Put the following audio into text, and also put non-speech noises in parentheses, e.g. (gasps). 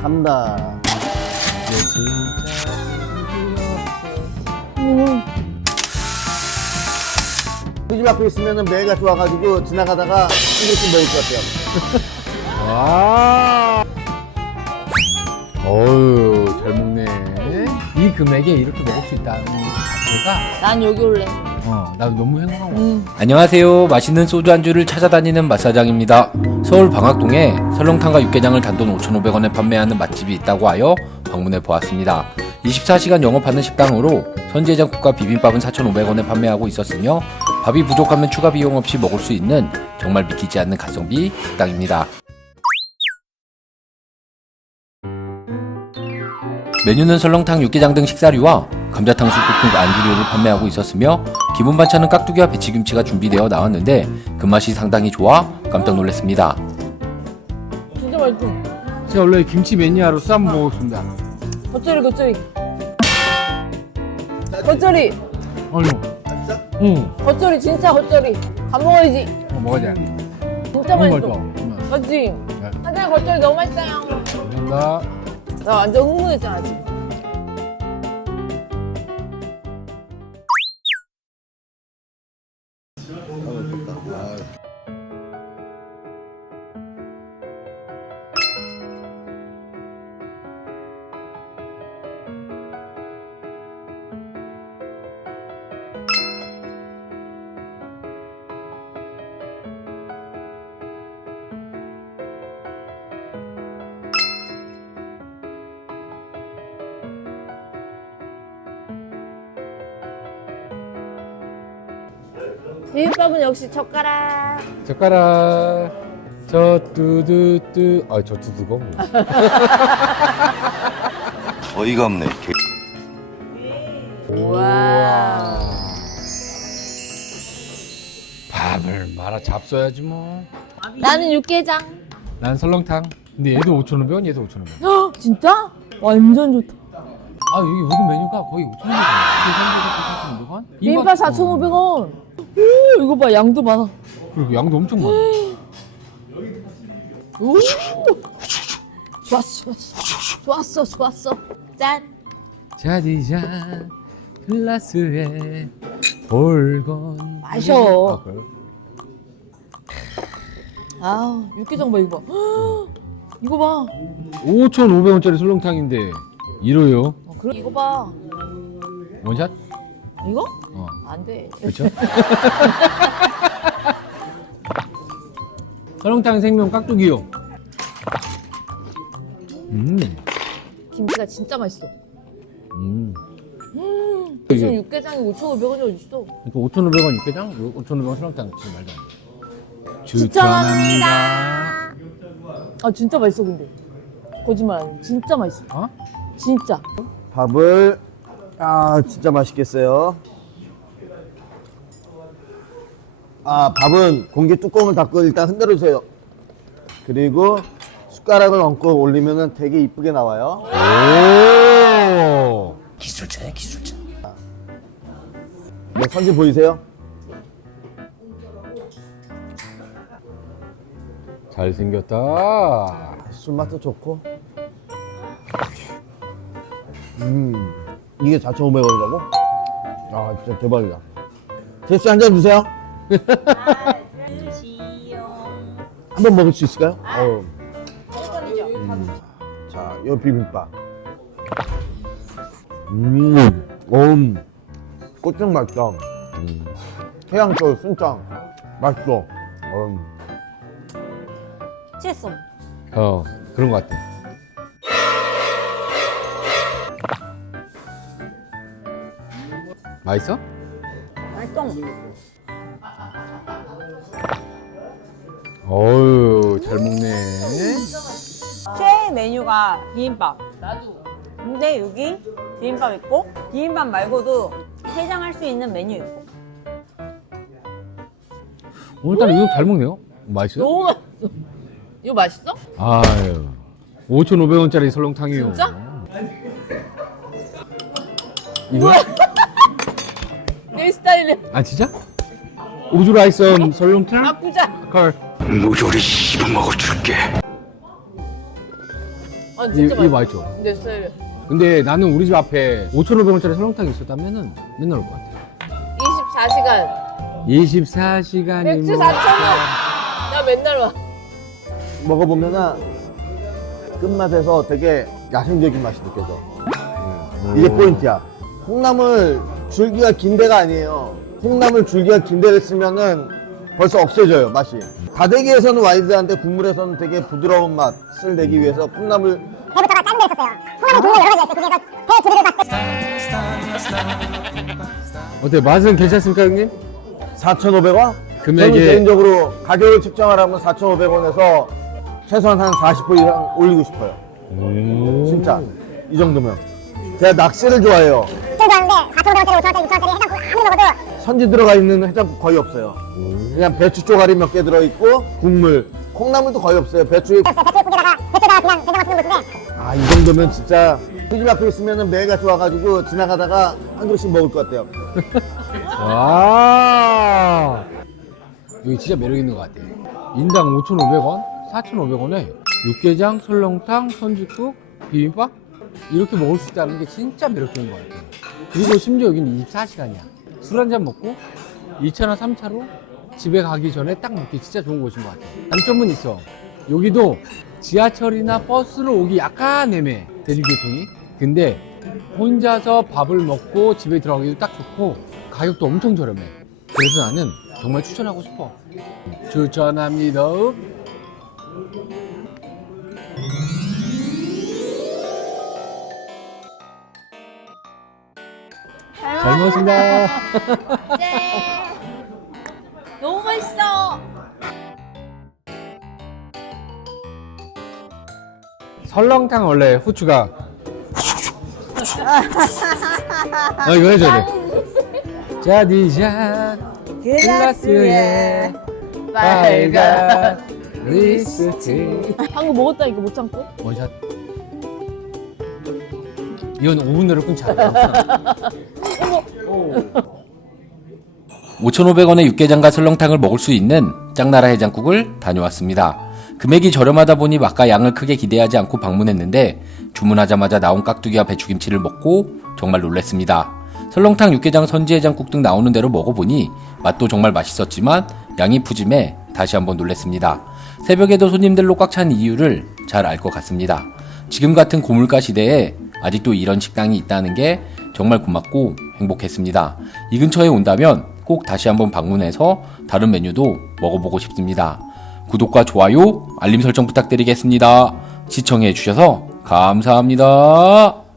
간다. 우리 집 앞에 있으면 매가 좋아가지고 지나가다가 이것좀 먹을 것 같아요. (laughs) 와. 어유 잘 먹네. 이 금액에 이렇게 먹을 수 있다는 것 자체가 난 여기 올래. 어, 나 너무 행복한 거. 응. 안녕하세요. 맛있는 소주 안주를 찾아다니는 맛사장입니다. 서울 방학동에 설렁탕과 육개장을 단돈 5,500원에 판매하는 맛집이 있다고 하여 방문해 보았습니다. 24시간 영업하는 식당으로 선제장국과 비빔밥은 4,500원에 판매하고 있었으며 밥이 부족하면 추가 비용 없이 먹을 수 있는 정말 믿기지 않는 가성비 식당입니다. 메뉴는 설렁탕, 육개장 등 식사류와 감자탕, 쑥국 등 안주류를 판매하고 있었으며 기본 반찬은 깍두기와 배치김치가 준비되어 나왔는데 그 맛이 상당히 좋아 깜짝 놀랐습니다. 진짜 맛있어. 제가 원래 김치 매니아로 쌈 먹었습니다. 겉절이 겉절이. 겉절이 아니, 응, 겉절이 진짜 겉절이. 밥 먹어야지. 어, 먹어야 돼. 진짜 맛있어. 맛있어. 응. 맞지? 네. 사장님 겉절이 너무 맛있어요. 감사합니다. 나 완전 흥분했잖아 지금. 비빔밥은 역시 젓가락. 젓가락. 저 뚜두뚜. 아, 저 뚜두가 뭐. (laughs) 어이가 없네. 우와. 밥을 말아 잡숴야지 뭐. 나는 육개장. 난 설렁탕. 근데 얘도 5,500원, 얘도 5,500원. 헉, 진짜? 완전 좋다. 아, 여기 모든 메뉴가 거의 5,500원. 5,500원? 비빔밥 4,500원. 이거 봐 양도 많아. 그리고 양도 엄청 많아. 오. 좋았어, 좋았어, 좋았어, 좋았어. 짠. 자디잔 글라스에 볼건 마셔. 아, 그래요? 아, 육개장 봐 이거 봐. 헉, (gasps) 이거 봐. 5,500원짜리 설렁탕인데 이러요 어, 그래 이거 봐. 원샷? 이거? 어안 돼. 그렇죠? (laughs) 설렁탕 생명 깍두기요 음, 김치가 진짜 맛있어. 음. 무슨 이게 육개장이 5,500원이 어딨어? 5,500원 육개장, 5,500원 설렁탕 진짜 말도 안 돼. 추천합니다. 아 진짜 맛있어 근데. 거짓말 아니야. 진짜 맛있어. 어? 진짜. 밥을 아 진짜 맛있겠어요. 아 밥은 공기 뚜껑을 닫고 일단 흔들어 주세요. 그리고 숟가락을 얹고 올리면은 되게 이쁘게 나와요. 오! 기술자야 기술자. 네, 선지 보이세요? 잘생겼다. 술맛도 좋고. 음 이게 4,500원이라고? 아 진짜 대박이다. 제수 한잔 주세요. 한번 먹을 수 있을까요? 어. 음. 자, 요 비빔밥. 음, 음, 고추장 맛있다. 음. 해양초 순짱 맛있어. 음. 취했어. 어, 그런 것 같아. 맛있어? 맛있어. 어유 잘 먹네. 최애 메뉴가 비빔밥. 나도. 근데 여기 비빔밥 있고 비빔밥 말고도 해장할 수 있는 메뉴 있고. 오늘따라 이거 잘 먹네요. 맛있어요? 너무 맛있어. 이거 맛있어? 아유, 5,500원짜리 설렁탕이요. 진짜? 이거? (laughs) 내 스타일이야. 아 진짜? 우주 라이스 설렁탕? 바꾸자. 컬. 무조리 씹어 먹어 줄게. 아 이, 진짜 이 맛있어. 맛있죠? 내 스타일이야. 근데 나는 우리 집 앞에 5,500원짜리 설렁탕이 있었다면은 맨날 올 것 같아. 24시간 24시간이 맥주 4,000원. 나 맨날 와. 먹어보면은 끝맛에서 되게 야생적인 맛이 느껴져. 이게 포인트야. 콩나물 줄기가 긴 데가 아니에요. 콩나물 줄기가 긴 데를 쓰면은 벌써 억세져요, 맛이. 다대기에서는 와이드한데 국물에서는 되게 부드러운 맛을 내기 위해서 콩나물 배부터가 작은 데 있었어요. 콩나물 종류가 여러 가지가 있어요. 그 중에서 배 봤을 때 어때? 맛은 괜찮습니까, 형님? 4,500원? 금액에- 저는 개인적으로 가격을 측정하라면 4,500원에서 최소한 한 40% 이상 올리고 싶어요. 진짜. 이 정도면. 제가 낚시를 좋아해요. 좀 좋아하는데 4,500원짜리, 5,000원짜리, 6,000원짜리 해장국 아무리 먹어도 선지 들어가 있는 해장국 거의 없어요. 그냥 배추 쪼가리 몇 개 들어있고 국물. 콩나물도 거의 없어요. 배추. 배추국에다가 배추에다가 그냥 된장만 푸는 것인데 아, 이 정도면 진짜 집 앞에 있으면 매가 좋아가지고 지나가다가 한 그릇씩 먹을 것 같아요. (laughs) 와 여기 진짜 매력 있는 것 같아. 인당 5,500원, 4,500원에 육개장, 설렁탕, 선지국, 비빔밥 이렇게 먹을 수 있다는 게 진짜 매력적인 것 같아. 그리고 심지어 여기는 24시간이야. 술 한 잔 먹고 2차나 3차로 집에 가기 전에 딱 먹기 진짜 좋은 곳인 것 같아. 단점은 있어. 여기도 지하철이나 버스로 오기 약간 애매해. 대중교통이. 근데 혼자서 밥을 먹고 집에 들어가기도 딱 좋고 가격도 엄청 저렴해. 그래서 나는 정말 추천하고 싶어. 추천합니다. 잘 먹었습니다. 네. 너무 맛있어. 설렁탕 원래 후추가 어 이거 해줘야 돼. 자디잔 글라스에 빨간 리스트 방금 먹었다니까 못 참고. 원샷 이건 5분 내로 끊지 않아 5,500원의 육개장과 설렁탕을 먹을 수 있는 짱나라 해장국을 다녀왔습니다. 금액이 저렴하다 보니 맛과 양을 크게 기대하지 않고 방문했는데 주문하자마자 나온 깍두기와 배추김치를 먹고 정말 놀랐습니다. 설렁탕, 육개장, 선지해장국 등 나오는 대로 먹어보니 맛도 정말 맛있었지만 양이 푸짐해 다시 한번 놀랐습니다. 새벽에도 손님들로 꽉 찬 이유를 잘 알 것 같습니다. 지금 같은 고물가 시대에 아직도 이런 식당이 있다는 게 정말 고맙고 행복했습니다. 이 근처에 온다면 꼭 다시 한번 방문해서 다른 메뉴도 먹어보고 싶습니다. 구독과 좋아요, 알림 설정 부탁드리겠습니다. 시청해 주셔서 감사합니다.